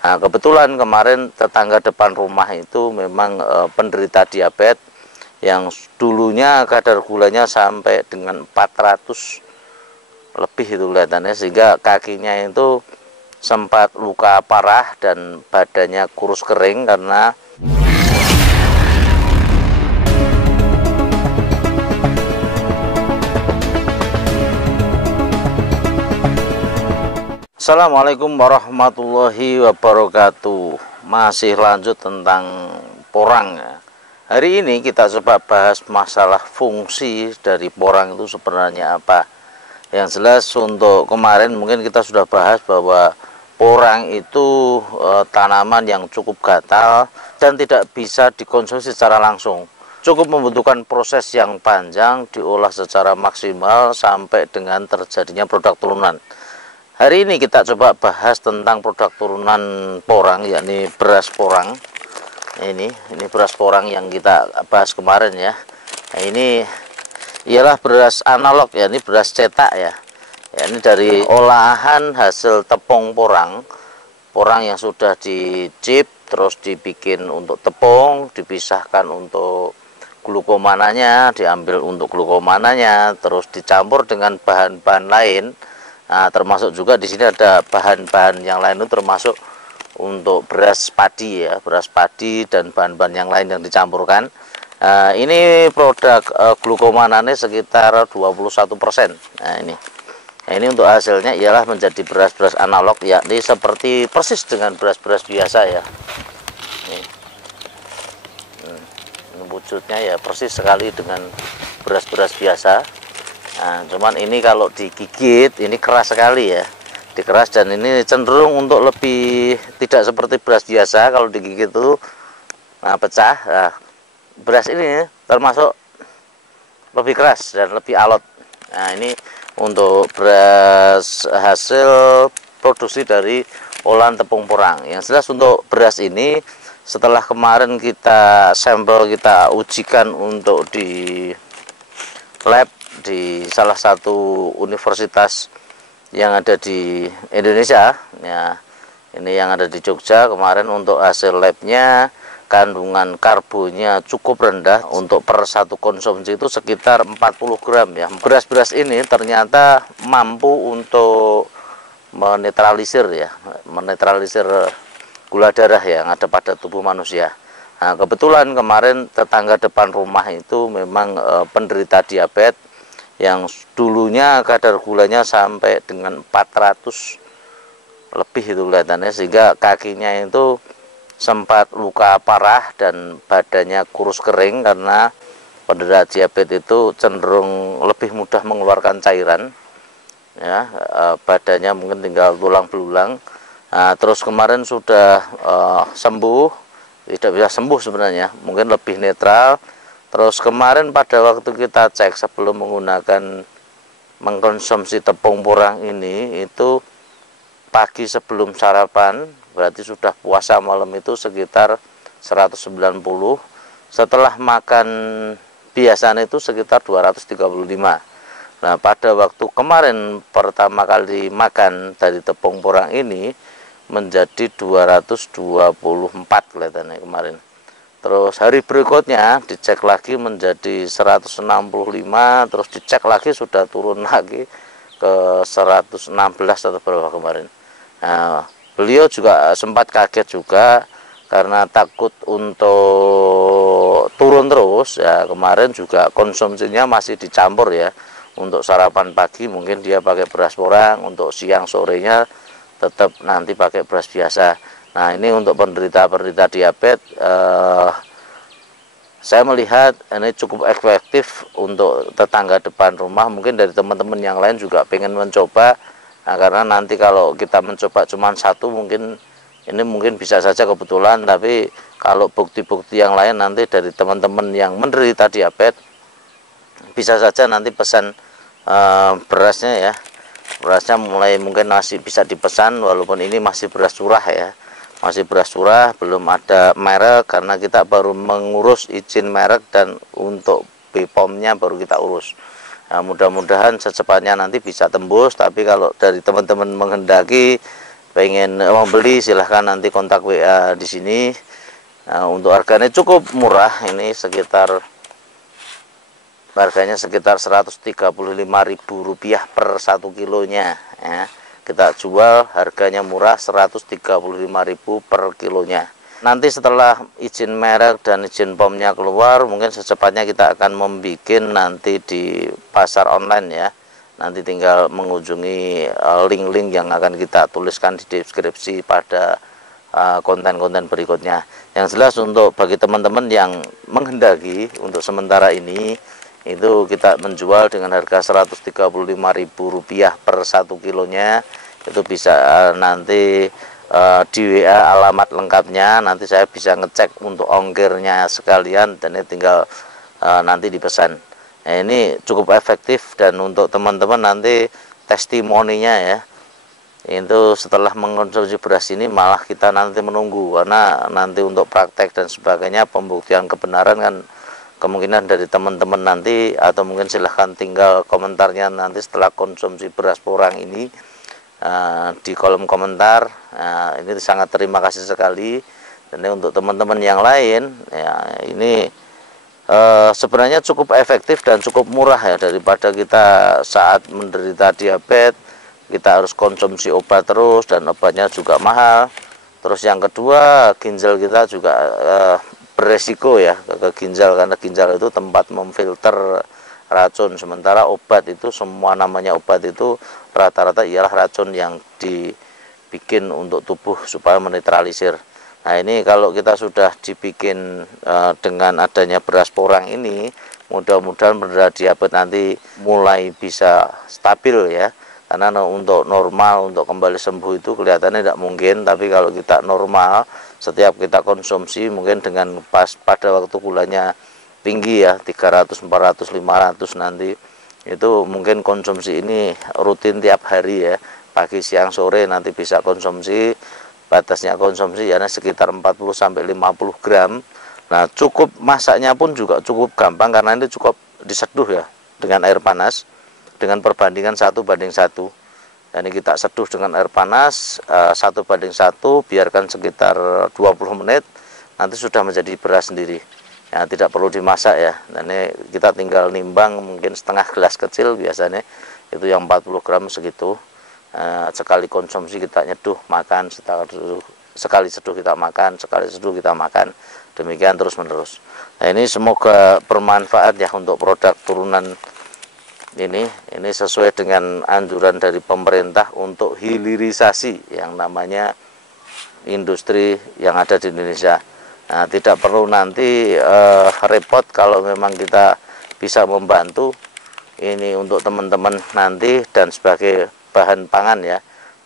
Nah, kebetulan kemarin tetangga depan rumah itu memang penderita diabetes yang dulunya kadar gulanya sampai dengan 400 lebih itu kelihatannya, sehingga kakinya itu sempat luka parah dan badannya kurus kering karena Assalamualaikum warahmatullahi wabarakatuh. Masih lanjut tentang porang ya. Hari ini kita coba bahas masalah fungsi dari porang itu sebenarnya apa. Yang jelas untuk kemarin mungkin kita sudah bahas bahwa porang itu tanaman yang cukup gatal dan tidak bisa dikonsumsi secara langsung. Cukup membutuhkan proses yang panjang, diolah secara maksimal sampai dengan terjadinya produk turunan. Hari ini kita coba bahas tentang produk turunan porang, yakni beras porang. Ini beras porang yang kita bahas kemarin ya. Nah, ini ialah beras analog ya, ini beras cetak ya. Ya, ini dari olahan hasil tepung porang. Porang yang sudah dicip, terus dibikin untuk tepung, dipisahkan untuk glukomananya, diambil untuk glukomananya, terus dicampur dengan bahan-bahan lain. Nah, termasuk juga di sini ada bahan-bahan yang lain itu termasuk untuk beras padi ya, beras padi dan bahan-bahan yang lain yang dicampurkan. Ini produk glukomanannya sekitar 21%. Nah, ini untuk hasilnya ialah menjadi beras-beras analog, yakni seperti persis dengan beras-beras biasa ya. Ini wujudnya ya persis sekali dengan beras-beras biasa. Nah, cuman ini kalau digigit ini keras sekali ya, dikeras, dan ini cenderung untuk lebih tidak seperti beras biasa. Kalau digigit itu pecah. Nah, beras ini termasuk lebih keras dan lebih alot. Nah, ini untuk beras hasil produksi dari olahan tepung porang. Yang jelas untuk beras ini setelah kemarin kita sampel, kita ujikan untuk di lab di salah satu universitas yang ada di Indonesia ya, ini yang ada di Jogja. Kemarin untuk hasil labnya kandungan karbonnya cukup rendah, untuk per satu konsumsi itu sekitar 40 gram ya. Beras-beras ini ternyata mampu untuk menetralisir gula darah yang ada pada tubuh manusia. Nah, kebetulan kemarin tetangga depan rumah itu memang penderita diabetes yang dulunya kadar gulanya sampai dengan 400 lebih itu kelihatannya, sehingga kakinya itu sempat luka parah dan badannya kurus kering karena penderita diabetes itu cenderung lebih mudah mengeluarkan cairan ya, badannya mungkin tinggal tulang belulang. Nah, terus kemarin sudah sembuh, tidak bisa sembuh sebenarnya, mungkin lebih netral. Terus kemarin pada waktu kita cek sebelum mengkonsumsi tepung porang ini, itu pagi sebelum sarapan, berarti sudah puasa malam itu sekitar 190. Setelah makan biasanya itu sekitar 235. Nah, pada waktu kemarin pertama kali makan dari tepung porang ini menjadi 224 kelihatannya kemarin. Terus hari berikutnya dicek lagi menjadi 165, terus dicek lagi sudah turun lagi ke 116 atau berapa kemarin. Nah, beliau juga sempat kaget juga karena takut untuk turun terus ya. Kemarin juga konsumsinya masih dicampur ya. Untuk sarapan pagi mungkin dia pakai beras porang, untuk siang sorenya tetap nanti pakai beras biasa. Nah, ini untuk penderita diabetes, saya melihat ini cukup efektif untuk tetangga depan rumah. Mungkin dari teman-teman yang lain juga pengen mencoba. Nah, karena nanti kalau kita mencoba cuma satu, mungkin bisa saja kebetulan, tapi kalau bukti-bukti yang lain nanti dari teman-teman yang menderita diabetes, bisa saja nanti pesan berasnya ya. Berasnya mulai mungkin masih bisa dipesan, walaupun ini masih beras curah ya. Masih beras curah, belum ada merek karena kita baru mengurus izin merek, dan untuk BPOM-nya baru kita urus. Nah, mudah-mudahan secepatnya nanti bisa tembus. Tapi kalau dari teman-teman menghendaki pengen membeli silahkan nanti kontak WA di sini. Untuk harganya cukup murah, ini harganya sekitar Rp135.000 per 1 kilonya ya. Kita jual harganya murah, Rp135.000 per kilonya. Nanti setelah izin merek dan izin POM-nya keluar, mungkin secepatnya kita akan membuat nanti di pasar online ya. Nanti tinggal mengunjungi link-link yang akan kita tuliskan di deskripsi pada konten-konten berikutnya. Yang jelas untuk bagi teman-teman yang menghendaki untuk sementara ini, itu kita menjual dengan harga Rp135.000 per 1 kilonya. Itu bisa nanti di WA alamat lengkapnya, nanti saya bisa ngecek untuk ongkirnya sekalian, dan ini tinggal nanti dipesan. Nah, ini cukup efektif, dan untuk teman-teman nanti testimoninya ya, itu setelah mengkonsumsi beras ini malah kita nanti menunggu, karena nanti untuk praktek dan sebagainya pembuktian kebenaran kan kemungkinan dari teman-teman nanti, atau mungkin silahkan tinggal komentarnya nanti setelah konsumsi beras porang ini di kolom komentar. Ini sangat terima kasih sekali. Dan untuk teman-teman yang lain ya, ini sebenarnya cukup efektif dan cukup murah ya, daripada kita saat menderita diabetes kita harus konsumsi obat terus, dan obatnya juga mahal. Terus yang kedua, ginjal kita juga beresiko ya ke ginjal, karena ginjal itu tempat memfilter racun, sementara obat itu, semua namanya obat itu rata-rata ialah racun yang dibikin untuk tubuh supaya menetralisir. Nah, ini kalau kita sudah dibikin dengan adanya beras porang ini, mudah-mudahan penderita diabetes nanti mulai bisa stabil ya. Karena untuk normal, untuk kembali sembuh itu kelihatannya tidak mungkin, tapi kalau kita normal, setiap kita konsumsi mungkin dengan pas pada waktu gulanya tinggi ya, 300, 400, 500 nanti, itu mungkin konsumsi ini rutin tiap hari ya, pagi siang sore nanti bisa konsumsi. Batasnya konsumsi ya sekitar 40 sampai 50 gram. Nah, cukup masaknya pun juga cukup gampang, karena ini cukup diseduh ya dengan air panas, dengan perbandingan 1:1. Dan ini kita seduh dengan air panas 1:1, biarkan sekitar 20 menit, nanti sudah menjadi beras sendiri ya, tidak perlu dimasak ya. Dan ini kita tinggal nimbang, mungkin setengah gelas kecil biasanya, itu yang 40 gram segitu. Sekali konsumsi kita nyeduh makan, sekali seduh kita makan, sekali seduh kita makan, demikian terus menerus. Nah, ini semoga bermanfaat ya untuk produk turunan ini sesuai dengan anjuran dari pemerintah untuk hilirisasi yang namanya industri yang ada di Indonesia. Nah, tidak perlu nanti repot kalau memang kita bisa membantu ini untuk teman-teman nanti. Dan sebagai bahan pangan ya,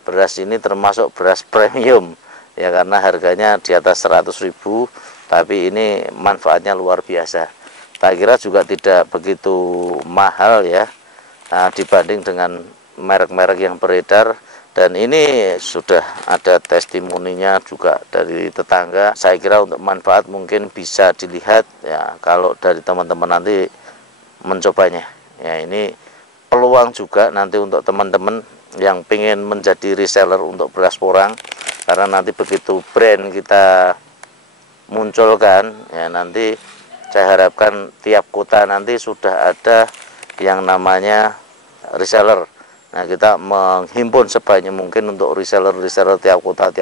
beras ini termasuk beras premium ya, karena harganya di atas 100.000, tapi ini manfaatnya luar biasa. Tak kira juga tidak begitu mahal ya, dibanding dengan merek-merek yang beredar. Dan ini sudah ada testimoninya juga dari tetangga. Saya kira untuk manfaat mungkin bisa dilihat ya, kalau dari teman-teman nanti mencobanya ya. Ini peluang juga nanti untuk teman-teman yang ingin menjadi reseller untuk beras porang, karena nanti begitu brand kita munculkan ya, nanti saya harapkan tiap kota nanti sudah ada yang namanya reseller. Nah, kita menghimpun sebanyak mungkin untuk reseller tiap kota,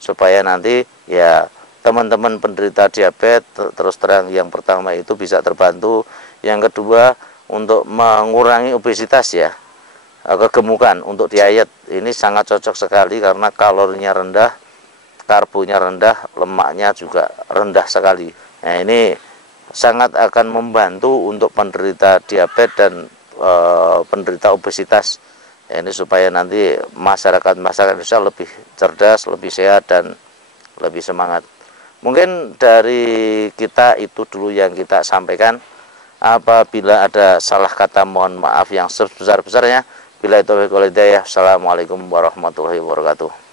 supaya nanti ya teman-teman penderita diabetes terus terang, yang pertama itu bisa terbantu, yang kedua untuk mengurangi obesitas ya, kegemukan, untuk diet ini sangat cocok sekali, karena kalorinya rendah, karbonya rendah, lemaknya juga rendah sekali. Nah, ini sangat akan membantu untuk penderita diabetes dan penderita obesitas ya, ini supaya nanti masyarakat Indonesia lebih cerdas, lebih sehat, dan lebih semangat. Mungkin dari kita itu dulu yang kita sampaikan. Apabila ada salah kata, mohon maaf yang sebesar-besarnya. Bila itu Assalamualaikum warahmatullahi wabarakatuh.